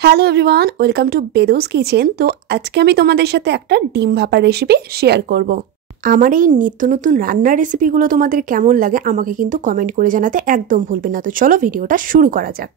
Hello everyone, welcome to বেদোস kitchen. তো আজকে আমি তোমাদের সাথে একটা ডিম ভাপার রেসিপি শেয়ার করব। আমার এই নিত্য নতুন রান্নার রেসিপিগুলো তোমাদের কেমন লাগে আমাকে কিন্তু কমেন্ট করে জানাতে একদম ভুলবে না। তো চলো ভিডিওটা শুরু করা যাক।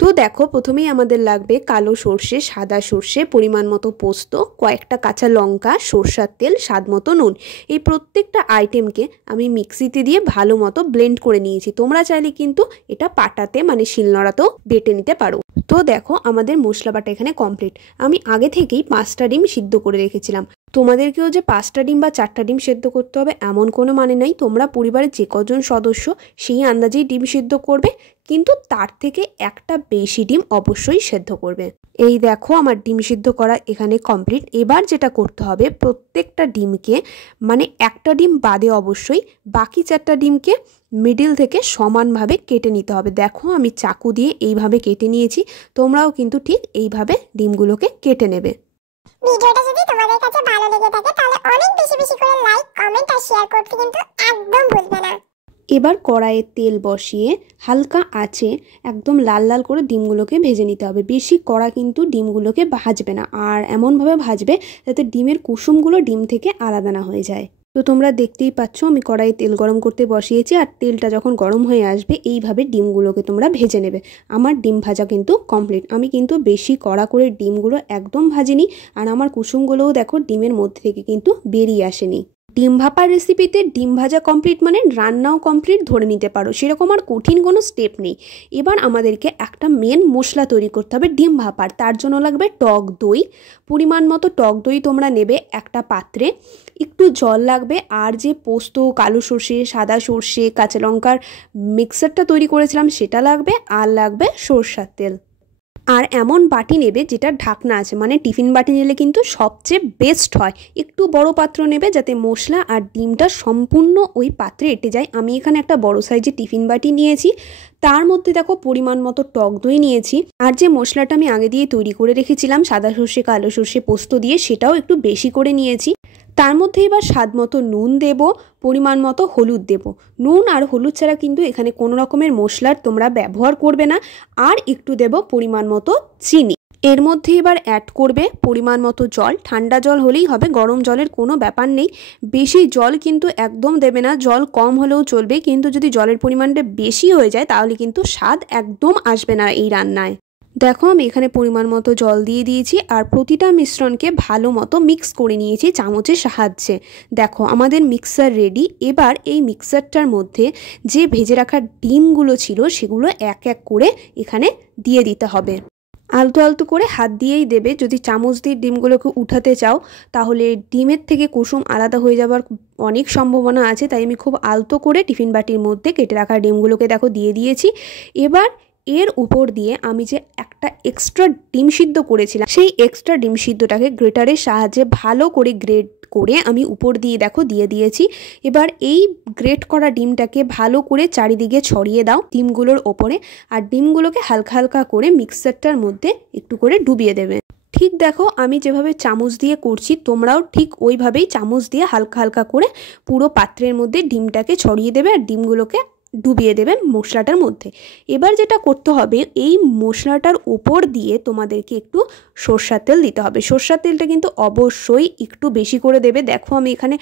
তো দেখো, প্রথমেই আমাদের লাগবে কালো সর্ষে, সাদা সর্ষে, পরিমাণ মতো পোস্ত, কয়েকটা কাঁচা লঙ্কা, সরষার তেল, স্বাদ মতো নুন। এই প্রত্যেকটা আইটেমকে আমি মিক্সিতে দিয়ে ভালো মতো ব্লেন্ড করে নিয়েছি। তোমরা চাইলে কিন্তু এটা পাটাতে মানে শিলনোড়াতেও বেটে নিতে পারো। তো দেখো, আমাদের মশলা বাটা এখানে কমপ্লিট। আমি আগে থেকেই 5টা ডিম সিদ্ধ করে রেখেছিলাম। তোমাদেরকেও যে 5টা ডিম বা 4টা ডিম সেদ্ধ করতে হবে এমন কোনো মানে নাই। তোমরা পরিবারের যে কজন সদস্য সেই আন্দাজেই ডিম সিদ্ধ করবে, কিন্তু তার থেকে একটা বেশি ডিম অবশ্যই সেদ্ধ করবে। এই দেখো, আমার ডিম সিদ্ধ করা এখানে কমপ্লিট। এবার যেটা করতে হবে, প্রত্যেকটা ডিমকে মানে একটা ডিম বাদে অবশ্যই বাকি 4টা ডিমকে মিডিল থেকে সমানভাবে কেটে নিতে হবে। দেখো, আমি চাকু দিয়ে এইভাবে কেটে নিয়েছি। তোমরাও কিন্তু ঠিক এইভাবে ডিমগুলোকে কেটে নেবে। ভিডিওটা যদি তোমাদের কাছে ভালো লেগে থাকে তাহলে অনেক বেশি বেশি করে লাইক, কমেন্ট আর শেয়ার করতে কিন্তু একদম ভুলবে না। এবার কড়াইয়ে তেল বসিয়ে হালকা আঁচে একদম লাল লাল করে ডিমগুলোকে ভেজে নিতে হবে। বেশি কড়া কিন্তু ডিমগুলোকে ভাজবে না, আর এমনভাবে ভাজবে যাতে ডিমের কুসুমগুলো ডিম থেকে আলাদা না হয়ে যায়। তো তোমরা দেখতেই পাচ্ছ, আমি কড়াইয়ে তেল গরম করতে বসিয়েছি, আর তেলটা যখন গরম হয়ে আসবে এইভাবে ডিমগুলোকে তোমরা ভেজে নেবে। আমার ডিম ভাজা কিন্তু কমপ্লিট। আমি কিন্তু বেশি কড়া করে ডিমগুলো একদম ভাজিনি, আর আমার কুসুমগুলোও দেখো ডিমের মধ্যে থেকে কিন্তু বেরিয়ে আসেনি। ডিম ভাপার রেসিপিতে ডিম ভাজা কমপ্লিট মানে রান্নাও কমপ্লিট ধরে নিতে পারো, সেরকম আর কঠিন কোনো স্টেপ নেই। এবার আমাদেরকে একটা মেন মশলা তৈরি করতে হবে ডিম ভাপার। তার জন্য লাগবে টক দই। পরিমাণ মতো টক দই তোমরা নেবে একটা পাত্রে। একটু জল লাগবে, আর যে পোস্ত, কালো সর্ষে, সাদা সর্ষে, কাঁচা লঙ্কার মিক্সারটা তৈরি করেছিলাম সেটা লাগবে, আর লাগবে সরষার তেল। আর এমন বাটি নেবে যেটা ঢাকনা আছে, মানে টিফিন বাটি নিলে কিন্তু সবচেয়ে বেস্ট হয়। একটু বড় পাত্র নেবে যাতে মশলা আর ডিমটা সম্পূর্ণ ওই পাত্রে এঁটে যায়। আমি এখানে একটা বড় সাইজের টিফিন বাটি নিয়েছি। তার মধ্যে দেখো পরিমাণ মতো টক দই নিয়েছি, আর যে মশলাটা আমি আগে দিয়ে তৈরি করে রেখেছিলাম সাদা সর্ষে, কালো সর্ষে, পোস্ত দিয়ে, সেটাও একটু বেশি করে নিয়েছি। তার মধ্যে এবার স্বাদ মতো নুন দেব, পরিমাণ মতো হলুদ দেব। নুন আর হলুদ ছাড়া কিন্তু এখানে কোনো রকমের মশলার তোমরা ব্যবহার করবে না। আর একটু দেব পরিমাণ মতো চিনি। এর মধ্যে এবার অ্যাড করবে পরিমাণ মতো জল। ঠান্ডা জল হলেই হবে, গরম জলের কোনো ব্যাপার নেই। বেশি জল কিন্তু একদম দেবে না, জল কম হলেও চলবে, কিন্তু যদি জলের পরিমাণটা বেশি হয়ে যায় তাহলে কিন্তু স্বাদ একদম আসবে না এই রান্নায়। দেখো, আমি এখানে পরিমাণ মতো জল দিয়ে দিয়েছি, আর প্রতিটা মিশ্রণকে ভালো মতো মিক্স করে নিয়েছি চামচের সাহায্যে। দেখো, আমাদের মিক্সার রেডি। এবার এই মিক্সারটার মধ্যে যে ভেজে রাখা ডিমগুলো ছিল সেগুলো এক এক করে এখানে দিয়ে দিতে হবে। আলতো আলতো করে হাত দিয়েই দেবে। যদি চামচ দিয়ে ডিমগুলোকে উঠাতে চাও তাহলে ডিমের থেকে কুসুম আলাদা হয়ে যাবার অনেক সম্ভাবনা আছে, তাই আমি খুব আলতো করে টিফিন বাটির মধ্যে কেটে রাখা ডিমগুলোকে দেখো দিয়ে দিয়েছি। এবার এর উপর দিয়ে আমি যে একটা এক্সট্রা ডিম সিদ্ধ করেছিলাম সেই এক্সট্রা ডিম সিদ্ধটাকে গ্রেটারের সাহায্যে ভালো করে গ্রেট করে আমি উপর দিয়ে দেখো দিয়ে দিয়েছি। এবার এই গ্রেট করা ডিমটাকে ভালো করে চারিদিকে ছড়িয়ে দাও ডিমগুলোর ওপরে, আর ডিমগুলোকে হালকা হালকা করে মিক্সারটার মধ্যে একটু করে ডুবিয়ে দেবে। ঠিক দেখো, আমি যেভাবে চামচ দিয়ে করছি তোমরাও ঠিক ওইভাবেই চামচ দিয়ে হালকা হালকা করে পুরো পাত্রের মধ্যে ডিমটাকে ছড়িয়ে দেবে, আর ডিমগুলোকে ডুবিয়ে দেবে মশলাটার মধ্যে। এবার যেটা করতে হবে, এই মশলাটার উপর দিয়ে তোমাদেরকে একটু সরষার তেল দিতে হবে। সরষার তেলটা কিন্তু অবশ্যই একটু বেশি করে দেবে। দেখো, আমি এখানে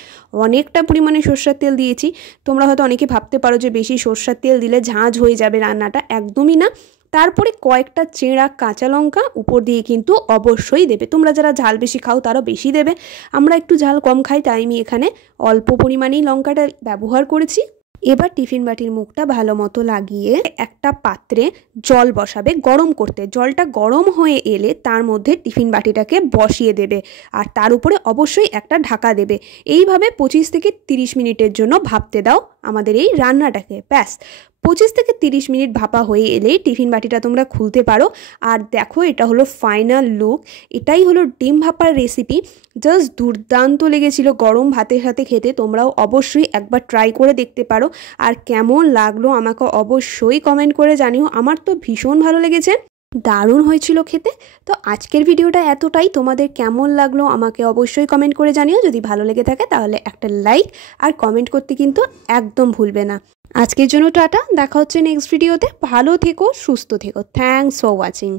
অনেকটা পরিমাণে সরষার তেল দিয়েছি। তোমরা হয়তো অনেকে ভাবতে পারো যে বেশি সরষার তেল দিলে ঝাঁঝ হয়ে যাবে রান্নাটা, একদমই না। তারপরে কয়েকটা চেরা কাঁচা লঙ্কা উপর দিয়ে কিন্তু অবশ্যই দেবে। তোমরা যারা ঝাল বেশি খাও তারা বেশি দেবে। আমরা একটু ঝাল কম খাই, তাই আমি এখানে অল্প পরিমাণেই লঙ্কাটা ব্যবহার করেছি। এবার টিফিন বাটির মুখটা ভালো মতো লাগিয়ে একটা পাত্রে জল বসাবে গরম করতে। জলটা গরম হয়ে এলে তার মধ্যে টিফিন বাটিটাকে বসিয়ে দেবে, আর তার উপরে অবশ্যই একটা ঢাকা দেবে। এইভাবে 25 থেকে 30 মিনিটের জন্য ভাপতে দাও আমাদের এই রান্নাটাকে। ব্যাস, 25 থেকে 30 মিনিট ভাপা হয়ে এলেই টিফিন বাটিটা তোমরা খুলতে পারো। আর দেখো, এটা হলো ফাইনাল লুক। এটাই হলো ডিম ভাপার রেসিপি। জাস্ট দুর্দান্ত লেগেছিল গরম ভাতের সাথে খেতে। তোমরাও অবশ্যই একবার ট্রাই করে দেখতে পারো, আর কেমন লাগলো আমাকে অবশ্যই কমেন্ট করে জানিও। আমার তো ভীষণ ভালো লেগেছে, দারুণ হয়েছিল খেতে। তো আজকের ভিডিওটা এতটাই। তোমাদের কেমন লাগলো আমাকে অবশ্যই কমেন্ট করে জানিও। যদি ভালো লেগে থাকে তাহলে একটা লাইক আর কমেন্ট করতে কিন্তু একদম ভুলবে না। আজকের জন্য টাটা, দেখা হচ্ছে নেক্সট ভিডিওতে। ভালো থেকো, সুস্থ থেকো। Thanks for watching.